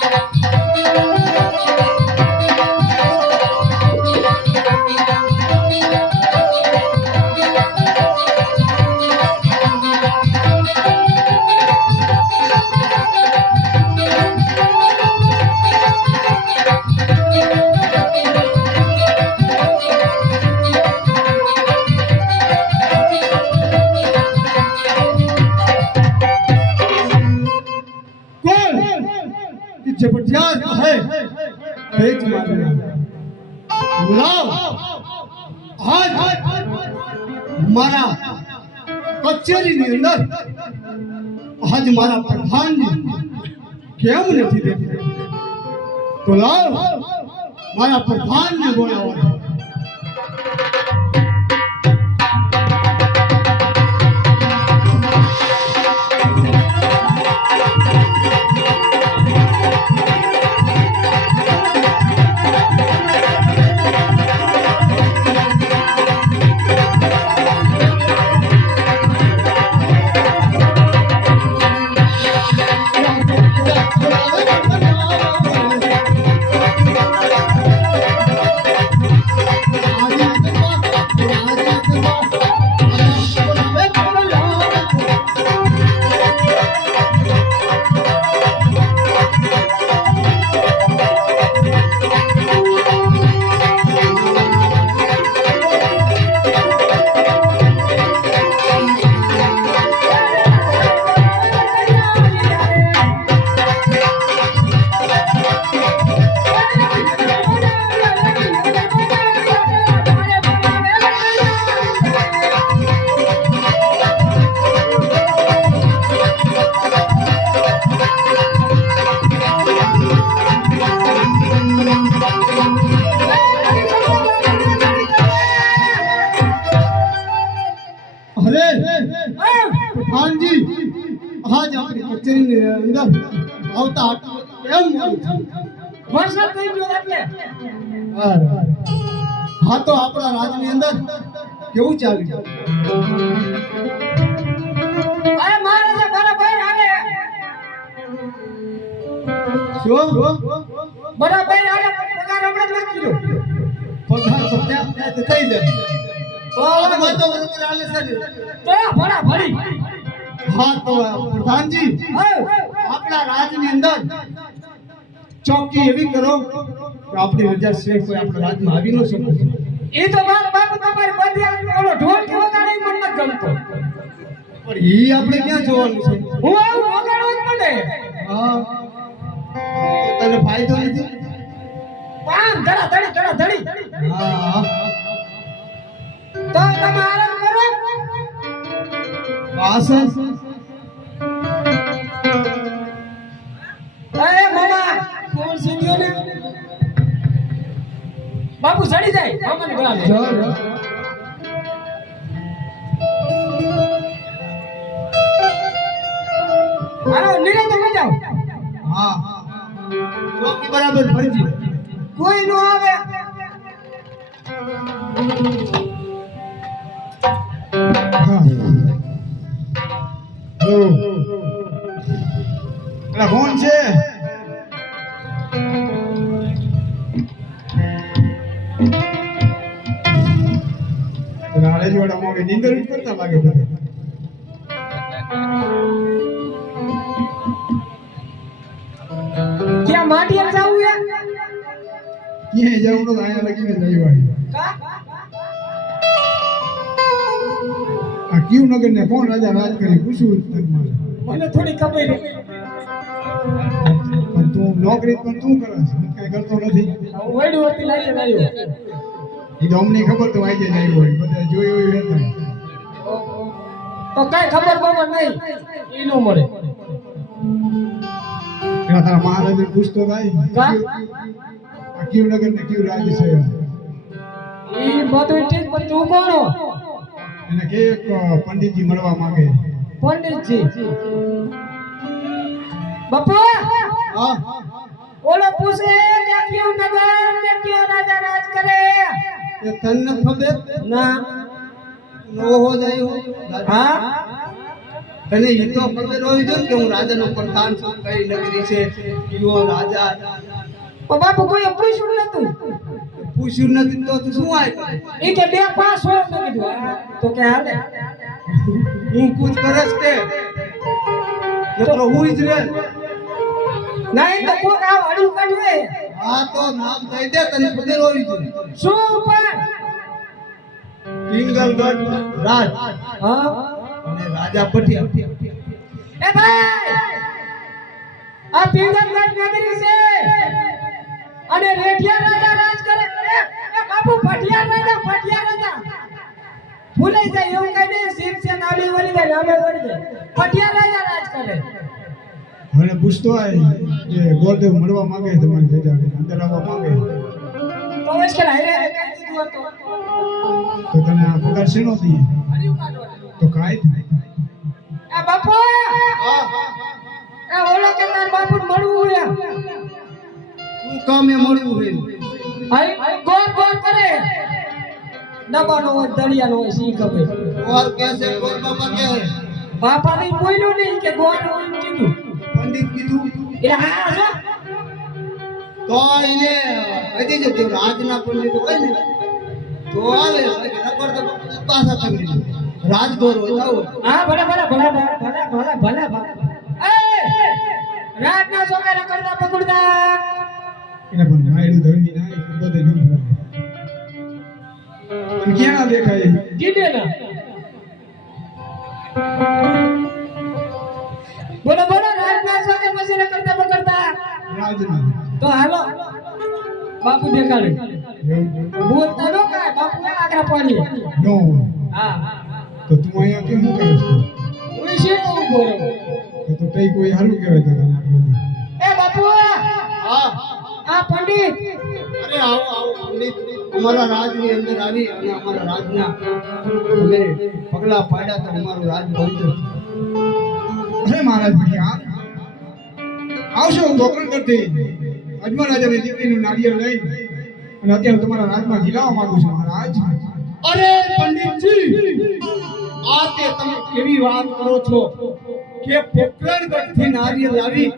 Thank you. है भेज मारना बुलाओ आज મારા કચેરીની અંદર આજ મારા પ્રધાનજી કેમ નથી દેખાતા? તો લાવ મારા પ્રધાનને બોલાવો કચેરીની અંદર આવતા હા તો આપણા રાજની અંદર કેવું ચાલ્યું અરે મહારાજા મારા થઈ જાય તો ને? ભણા હા તો પ્રધાનજી આપણા રાજની અંદર ચોકી એવી કરો કે આપણી રજા સિવાય કોઈ આપણા રાજમાં આવી ન શકે. એ તો મારા બાપ તમારી બધી ઓલો ઢોલ કેવો તારે મન ન ગમતો પણ ઈ આપણે ક્યાં જોવાનું છે? હું આવું વગાડવું જ પડે હા. તને ફાયદો નથી? પાન ધડા ધડી ધડા ધડી. હા. તો તમે કરો એ મામા કોણ સીધ્યો ને? બાપુ ચડી જાય મામાને જળ હાલો નીરે તમે જાઓ. હા. ચોકી બરાબર ફરજી કોઈ નો આવે. કોણ છે રજવાડામાં હવે નીંદર જ કરતા લાગે બધા ક્યાં માટીએ જાવું યાર ક્યાંય જવું તો આયા લગીને જઈ વાળી આ ક્યુ નગર ને કોણ રાજા રાજ કરી પૂછવું મને થોડી ખબર પણ તું નોકરી પણ તું કરસ કઈ કરતો નથી. હું હતી લાગે લાયો એ તો અમને ખબર તો આજે જ આવ્યો હોય. બધા જોયું હોય હતા તો કઈ ખબર બબર નહીં. એ નો મળે. એના તારા મહારાજને પૂછતો થાય કા? આ ક્યુ નગર ને કેવું રાજ છે? એ બધું ઠીક પણ તું કોણો એને કે પંડિતજી મળવા માંગે. પંડિતજી. બાપુ હા ઓલો પૂછે કે કયું નગર ને કયો રાજા રાજ કરે એ તને ખબર ના નો હો જાય હા તને એ તો ખબર હોવી જોઈએ કે હું રાજાનો પ્રધાન છું કઈ નગરી છે કયો રાજા પણ બાપુ કોઈ પૂછ્યું નતું પૂછ્યું નથી તો તું શું આય કરે ઈ કે બે પાસ હોય મેં કીધું હા. તો કે હાલે હું કુછ કરસ કે નકરો હું જ રે નહીં તો કોક આ વાળું કાઢવે? હા તો નામ કહી દે તને ખબર હોવી જોઈએ. શું પણ પિંગલગઢ રાજ. હા? અને રાજા પટિયા. એ ભાઈ! આ પિંગલગઢ નગરી છે. અને રેઠિયા રાજા રાજ કરે. એ બાપુ ભટિયા રાજા ભટિયા રાજા. ભૂલાઈ જાય એવું કઈ નહીં. શિવસેના છે નાલી વળી જાય અમે વળી જાય ભટિયા રાજા રાજ કરે. મને પૂછતો આય કે ગોરદેવ મળવા માંગે છે તમારી ભેજા અંદર આવવા માંગે તો તને આ પગાર શેનો દઈએ તો કાંઈ થાય એ બાપુ! એ ઓલો કે તાર બાપુ મળવું છે શું કામે મળવું છે હાય ગોર ગોર કરે. ડબાનો હોય દળિયાનો હોય સી ખબર? ગોર કે બાપા ની બોલ્યું નહીં કે ગોર કીધું. પંડિત કીધું. એ હા જો તો એને હજી જો કે રાજના પંડિત હોય ને તો આવે રબર તો પાછા દે રાજગોર હોય તો હા ભલે ભલે ભલે ભલે ભલે ભલે ભલે એ રાત ના સોમેરા કરતા પકડતા. એને પણ નાયડું ધરવી ના બધે ન ભરાય. ક્યાં દેખાય? કીધે ના બોલો બોલો. રાત મશીને કરતા પકડતા રાજના તો હાલો બાપુ દેખાડે. બોલતા નો કાય બાપુ એ આગળ પાડી. નો હા. તો તું અહીંયા કેમ શું કરે છે હું છે તો ઊભો રહું તો તો કઈ કોઈ હારું કહેવાય તને એ બાપુ હા. આ પંડિત. અરે આવો આવો પંડિત. અમારા રાજની અંદર આવી અને અમારા રાજના અમે પગલા પાડ્યા તો અમારું રાજ બનતું અરે મહારાજ ભૈયા આવશો, ગોકરણ કરતી. અજમલ રાજાની દીકરીનું નારિયેળ લઈ અને અત્યારે તમારા રાજમાં જીલાવા માંગુ છું, મહારાજ. અરે, પંડિતજી, આ તે તમે કેવી વાત કરો છો કે પોકરણગઢથી નારિયેળ લાવી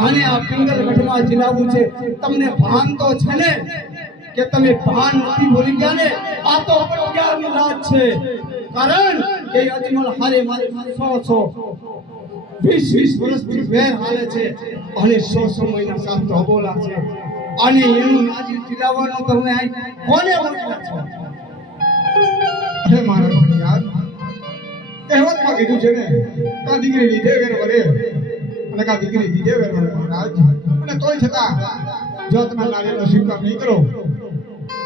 અને આ પિંગલગઢમાં જીલાવું છે? તમને ભાન તો છે ને કે તમે ભાન નથી ભૂલી ગયા ને આ તો અગિયારની રાત છે. કારણ કે અજમલ હારે મારે સો સો વીસ વીસ વર્ષથી વેર હાલે છે અને સો સો મહિના સાત તો અબોલા છે. અને એનું નાજી જીલાવવાનું તો તમે કોને બોલ્યા છો? અરે મારા યાર કહેવતમાં કીધું છે ને, કા દીકરી લીધે વેર વરે અને કા દીકરી દીધે વેર વરે મહારાજ. અને તોય છતાં, જો તમે નારીનો સ્વીકાર નહીં કરો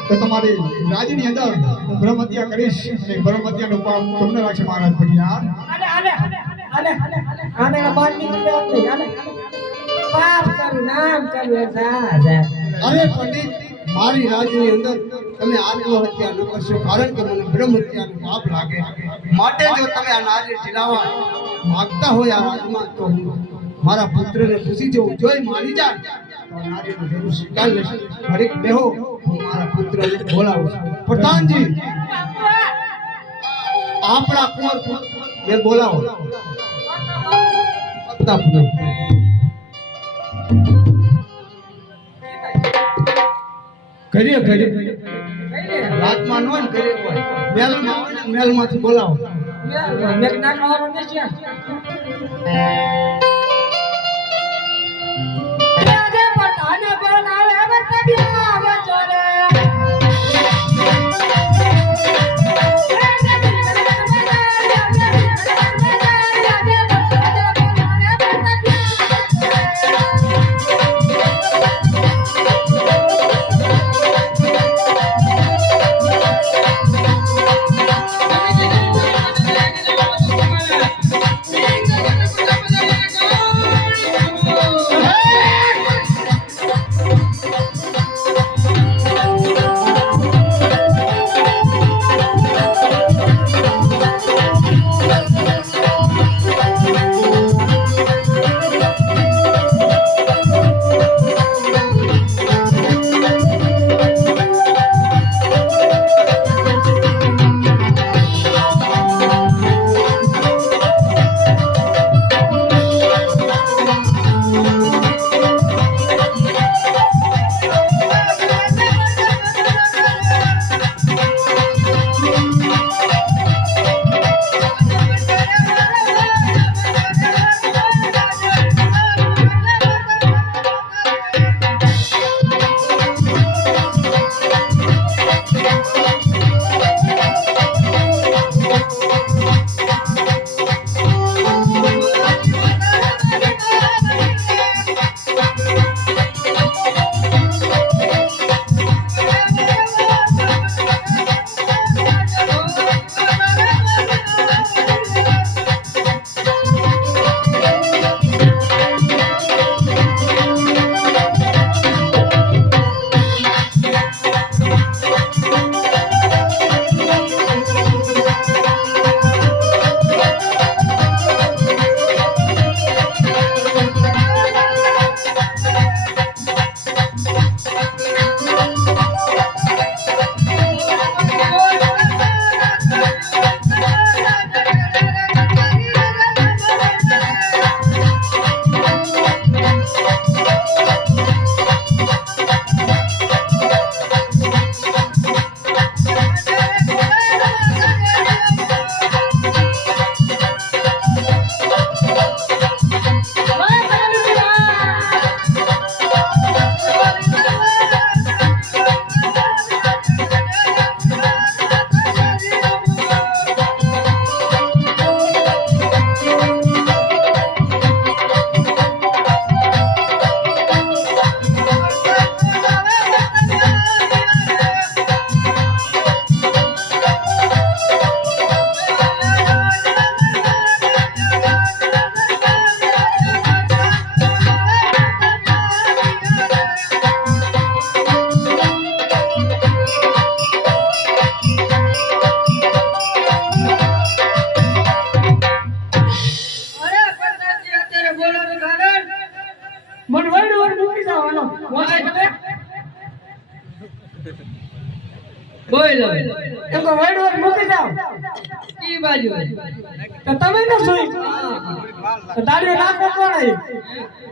તો તમારી રાજની અંદર હું બ્રહ્મત્યા કરીશ અને બ્રહ્મ હત્યાનું પાપ તમને રાખશે મહારાજ ભણી જા જા અરે પંડિત, મારી રાજની અંદર તમે આત્મહત્યા ન કરશો, કારણ કે મને બ્રહ્મ હત્યાનો પાપ લાગે. માટે જો તમે આ નારી જીલાવા માંગતા હોય આ વાતમાં તો મારા પુત્રને પૂછી જવું જોઈ માની જાય તો નારીનો જરૂર સ્વીકાર લેશે ઘડીક બેહો, હું મારા પુત્રને બોલાવું છું. પ્રધાનજી, આપણા કુંવર મેં બોલાવો. પ્રતાપને. કરીએ કરીએ. રાતમાં ન ને ઘરે હોય મહેલમાં હોય ને, મેલમાંથી બોલાવો. મેં નાખવા વાળો આજે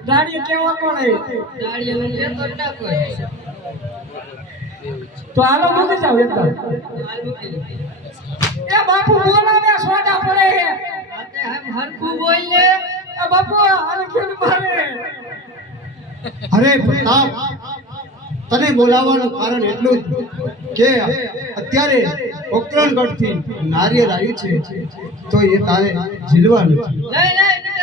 દાડીઓ કેવા કોણ દાડિયાનો ના કોઈ. તો હાલો મૂકી જાવ એક એ બાપુ બોલાવે સોડા પડે હે. હરખું બોલ લે એ બાપુ આને મારે. અરે પ્રતાપ તને બોલાવવાનું કારણ એટલું કે અત્યારે પોકરણગઢથી નારિયેળ આવ્યું છે તો એ તારે ઝીલવાનું છે.